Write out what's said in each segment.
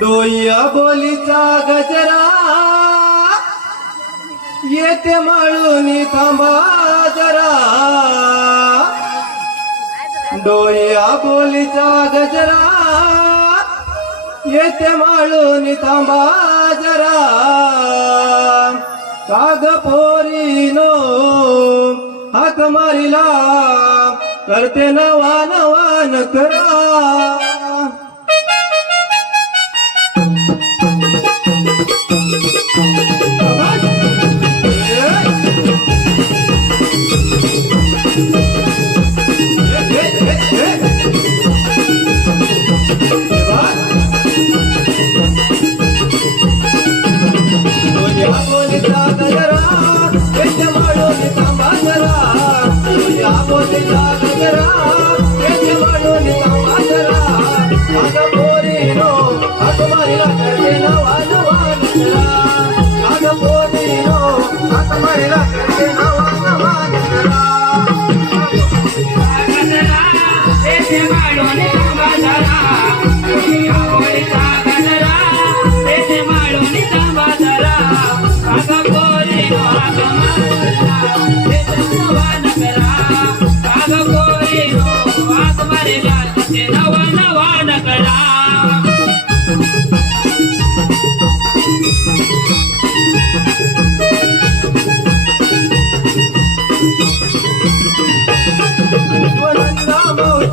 डोया बोलीचा गजरा. येते माळून थांबा जरा. डोया बोलीचा गजरा. येते माळून थांबा जरा. काग पोरीनो हात मारिला. करते नवा नवान करा नवा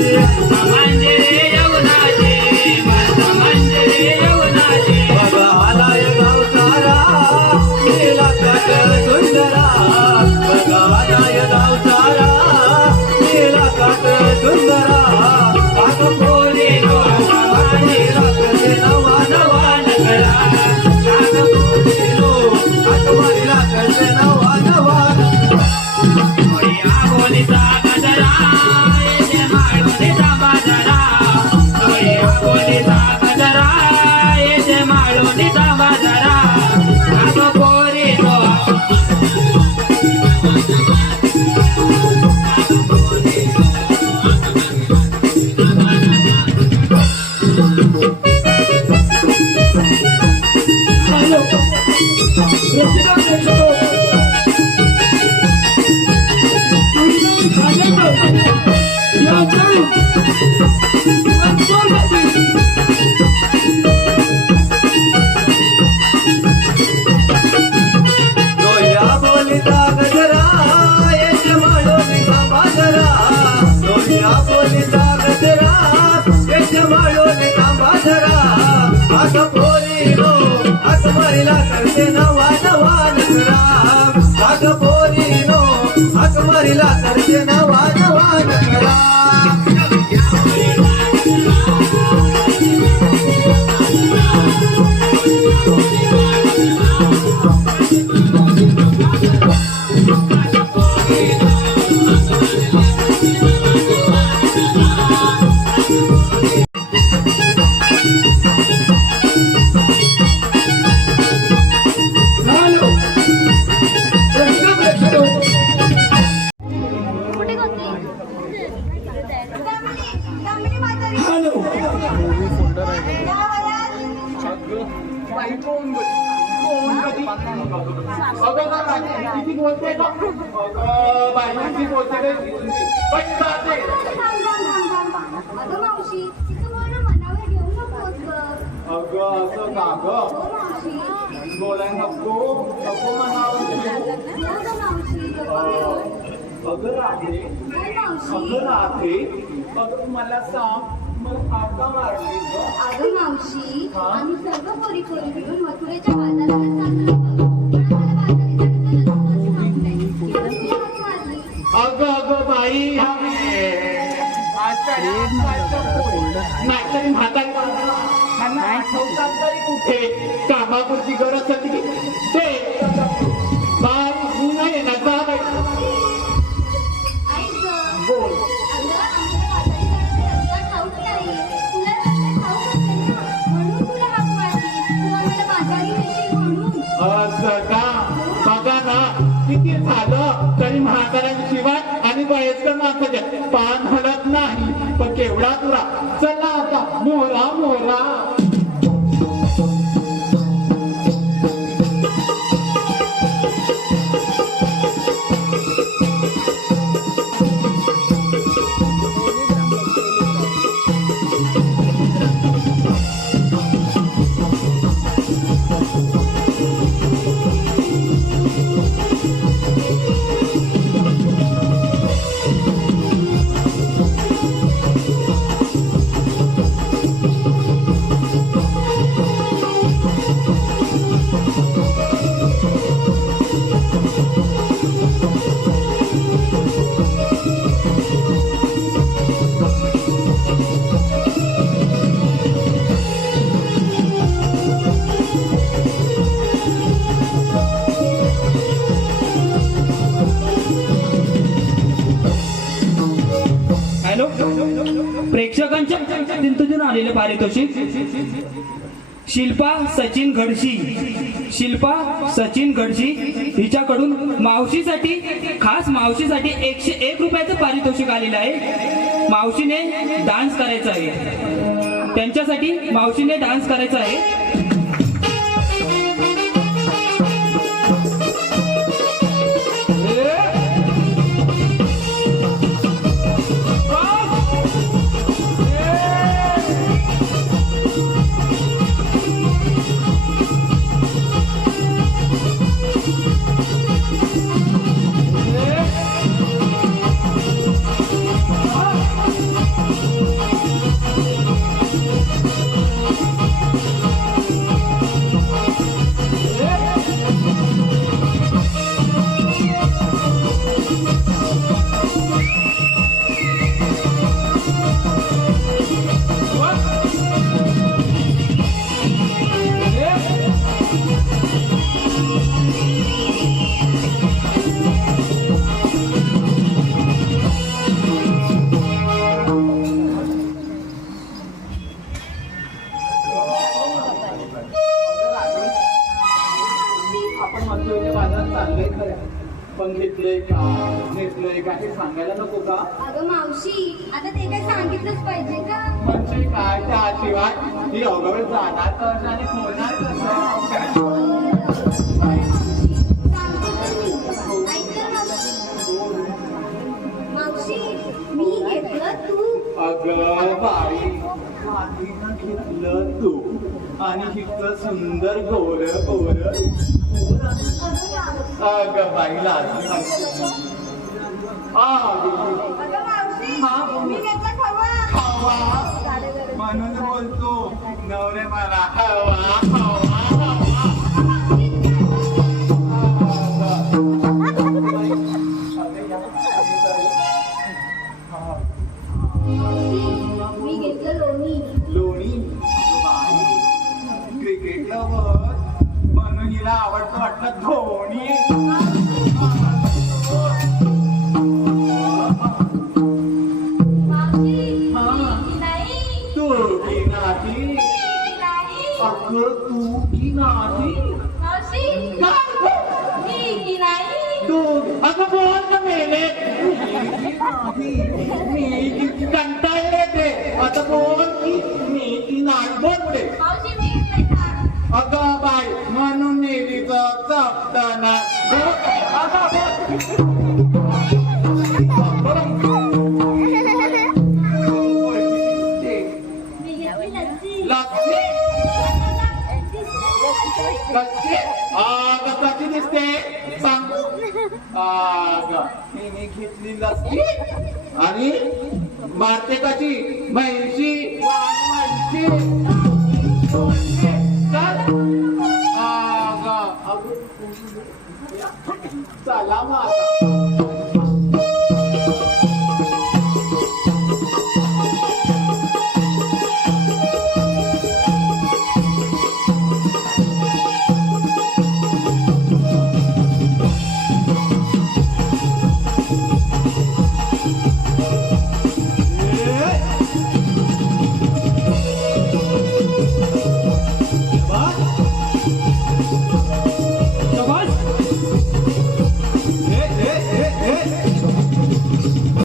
Yeah. डोया तांबडी म्हातारी या वयात थांब, थांब, थांब, थांब. अगं मावशी तिचं मला मनावर घेऊ नकोस ग अगं असं का ग हो मावशी बोलाय नको नको म्हणावं अगं मावशी गप्पा घेऊ. अगं राधे अगं राधे अगं मला सांग मला आका मारली ग अगं मावशी हा? आम्ही सर्व पोरी पोरी मिळून मथुरेच्या बाजाराला चाललो होतो. पण आम्हाला जाण्याचा रस्ताच हाक मारली. अगं अगं बाई पोरी. नाहीतरी म्हातारी त्यांना आठवतात तरी कुठे ते कामापुरती गरज होती ते पान हलत नाही. पण केवढा तुरा चल प्रेक्षकांच्या आलेले पारितोषिक शिल्पा सचिन घडशी. शिल्पा सचिन घडशी हिच्याकडून मावशीसाठी खास मावशीसाठी एकशे एक रुपयाचं पारितोषिक आलेलं आहे. मावशीने डान्स करायचा आहे. त्यांच्यासाठी मावशीने डान्स करायचा आहे. पण घेतलंय का? घेतलंय का? हे सांगायला नको का? अगं मावशी आता ते काय सांगितलंच पाहिजे का? म्हणजे काय? त्याशिवाय ही अगोदर जाणार तर आणि होणार कसं? अगं बाई मातीनं घेतलं तू. आणि हिचं सुंदर गोर गोर. अगं मावशी अगं बाई लाजली आ अगं मावशी. मी घेतलं खवा. म्हणून बोलतो नवरे मला हवा तू ना मेले मी कंटाळले ते आता बोल की मी घेतलं का अगं बाई म्हणून नेलीच चपताना कशी दिसते? सांग. हिने घेतली आणि मारते कशी म्हैशी. चल. आता.